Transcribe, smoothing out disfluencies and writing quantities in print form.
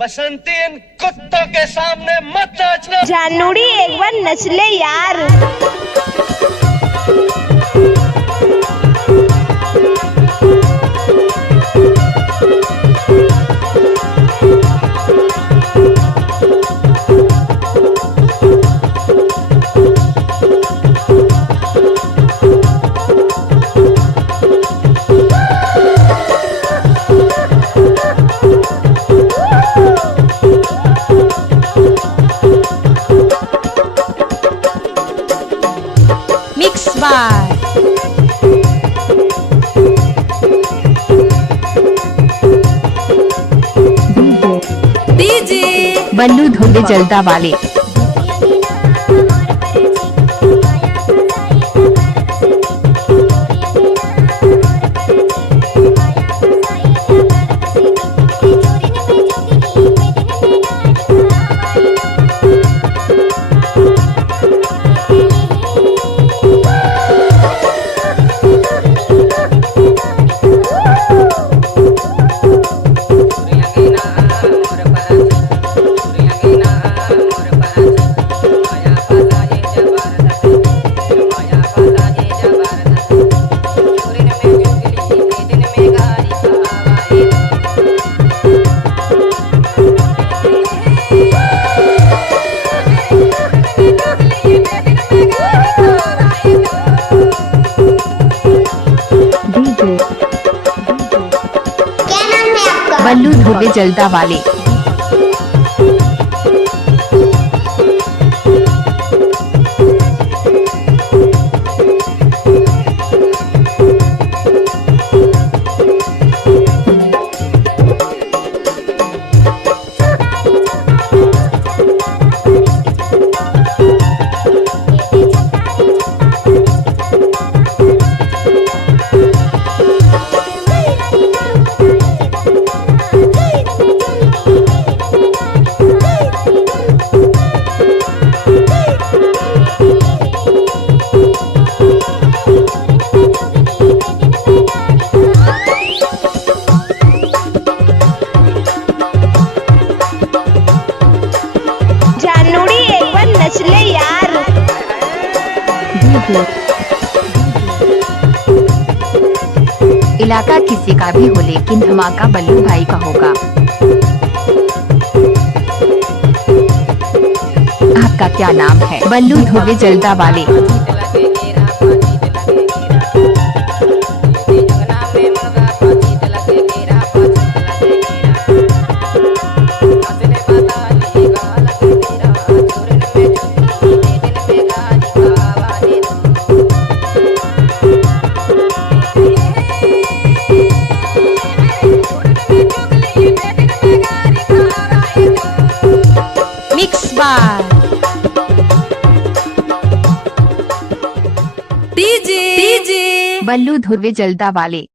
बसंती इन कुत्तों के सामने मत नाचना। जानूड़ी एक बार नच ले यार। मिक्स बार डीजे बल्लू धोले जलता वाले। बल्लू धोले जलता वाले। जानूड़ी एक बार नच ले यार। इलाका किसी का भी हो लेकिन धमाका बल्लू भाई का होगा। आपका क्या नाम है? बल्लू धोले जलता वाले। मिक्स बार डीजे बल्लू धोले जलता वाले।